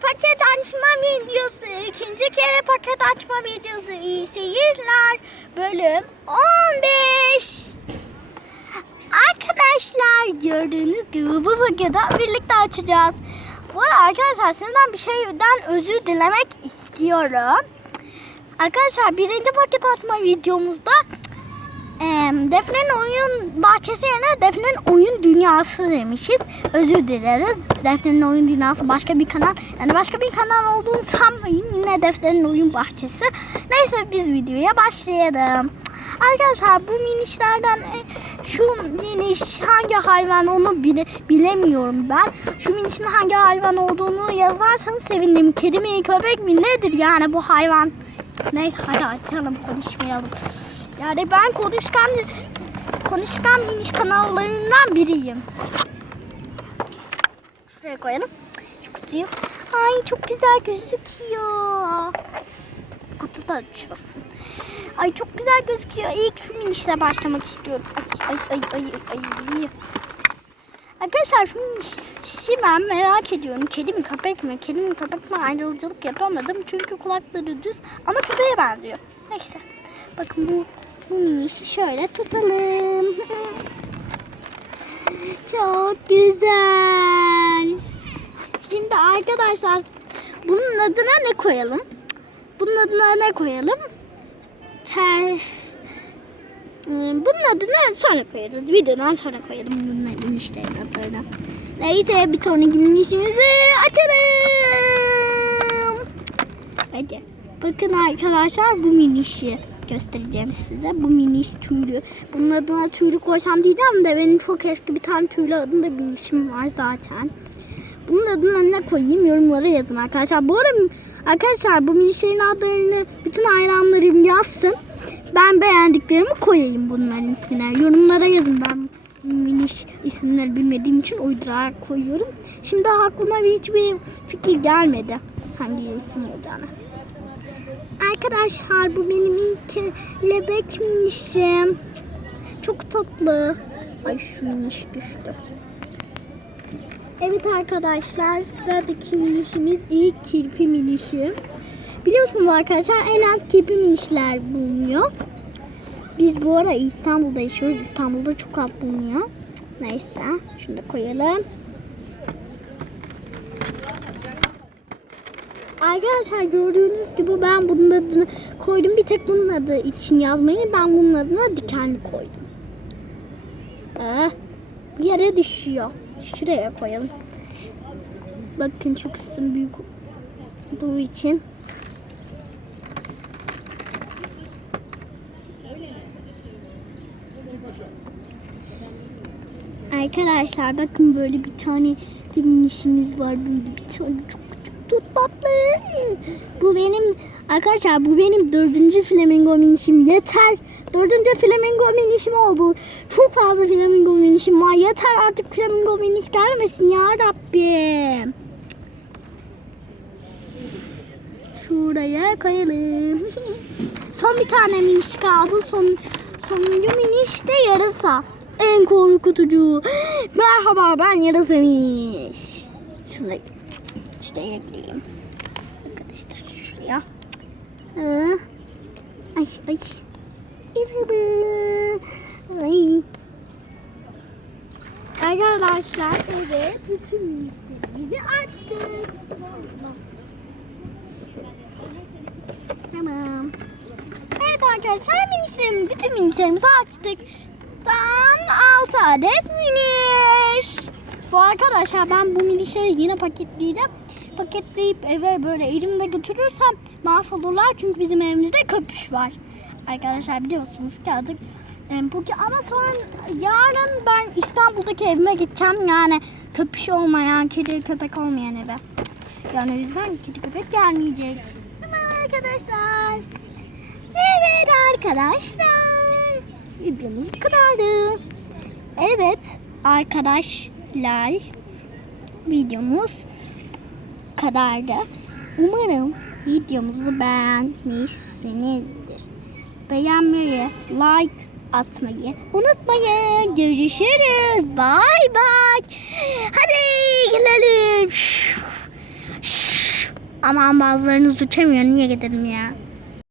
paket açma videosu. ikinci kere paket açma videosu. İyi seyirler. Bölüm 15. Arkadaşlar gördüğünüz gibi bu paketi birlikte açacağız. Bu arkadaşlar sizden bir şeyden özür dilemek istiyorum. Arkadaşlar birinci paket açma videomuzda Eee, Defne'nin oyun bahçesi yerine Defne'nin oyun dünyası demişiz. Özür dileriz. Defne'nin oyun dünyası başka bir kanal. Yani başka bir kanal olduğunu sanmayın. Yine Defne'nin oyun bahçesi. Neyse biz videoya başlayalım. Arkadaşlar bu minişlerden e, şu miniş hangi hayvan onu bile, bilemiyorum ben. Şu minişin hangi hayvan olduğunu yazarsanız sevinirim. Kedi mi köpek mi nedir yani bu hayvan? Neyse hadi açalım konuşmayalım. Yani ben konuşkan konuşkan miniş kanallarından biriyim. Şuraya koyalım. Şu kutuyu. Ay çok güzel gözüküyor. Kutu da açmasın. Ay çok güzel gözüküyor. İlk şu minişle başlamak istiyorum. Ay ay ay ay ay. Arkadaşlar şu minişi ben merak ediyorum. Kedi mi köpek mi? Kedi mi köpek mi ayrımcılık yapamadım. Çünkü kulakları düz ama köpeğe benziyor. Neyse. Bakın bu minişi şöyle tutalım. Çok güzel. Şimdi arkadaşlar bunun adına ne koyalım? Bunun adına ne koyalım? Ter... Hmm, Bunun adını sonra koyarız. Videodan sonra koyalım bunların işte adlarını. Neyse bir sonraki minişimizi açalım. Hadi. Bakın arkadaşlar bu minişi göstereceğim size. Bu miniş tüylü. Bunun adına tüylü koysam diyeceğim de benim çok eski bir tane tüylü adında minişim var zaten. Bunun adını ne koyayım yorumlara yazın arkadaşlar. Bu arada arkadaşlar bu minişlerin adlarını bütün hayranlarım yazsın. Ben beğendiklerimi koyayım bunların ismine. Yorumlara yazın ben miniş isimleri bilmediğim için uydurarak koyuyorum. Şimdi aklıma bir hiçbir fikir gelmedi hangi isim olacağını. Arkadaşlar bu benim ilk kelebek minişim. Çok tatlı. Ay şu miniş düştü. Evet arkadaşlar sıradaki minişimiz ilk kirpi minişi. Biliyorsunuz arkadaşlar en az kirpi minişler bulunuyor. Biz bu ara İstanbul'da yaşıyoruz. İstanbul'da çok az bulunuyor. Neyse şunu da koyalım. Arkadaşlar gördüğünüz gibi ben bunun adını koydum. Bir tek bunun adı için yazmayı ben bunun adına dikenli koydum. Ee, bir yere düşüyor. Şuraya koyalım. Bakın çok isim büyük olduğu için. Arkadaşlar bakın böyle bir tane dinlişimiz var. Böyle bir tane çok çok çok tatlı. Bu benim arkadaşlar bu benim dördüncü flamingo minişim. Yeter. Dördüncü flamingo minişim oldu. Çok fazla flamingo minişim var. Yeter artık flamingo miniş gelmesin ya Rabbim. Şuraya koyalım. Son bir tane miniş kaldı. Son, sonuncu miniş de yarasa. En korkutucu. Merhaba ben yarasa miniş. Şunu şuraya ekleyeyim. Arkadaşlar şuraya. Ay ay. Ay. Arkadaşlar evet bütün minişlerimizi açtık. Tamam. Evet arkadaşlar minişlerimizi, bütün minişlerimizi açtık. Tam 6 adet miniş. Bu arkadaşlar ben bu minişleri yine paketleyeceğim. Paketleyip eve böyle elimde götürürsem mahvolurlar. Çünkü bizim evimizde köpüş var. Arkadaşlar biliyorsunuz ki artık e, bu ama sonra yarın ben İstanbul'daki evime gideceğim. Yani köpüş olmayan, kedi köpek olmayan eve. Yani o yüzden kedi köpek gelmeyecek. Tamam arkadaşlar. Evet arkadaşlar. Videomuz bu kadardı. Evet arkadaşlar. Videomuz kadardı. Umarım videomuzu beğenmişsinizdir. Beğenmeyi, like atmayı unutmayın. Görüşürüz. Bay bay. Hadi gelelim. Aman bazılarınız uçamıyor. Niye gidelim ya?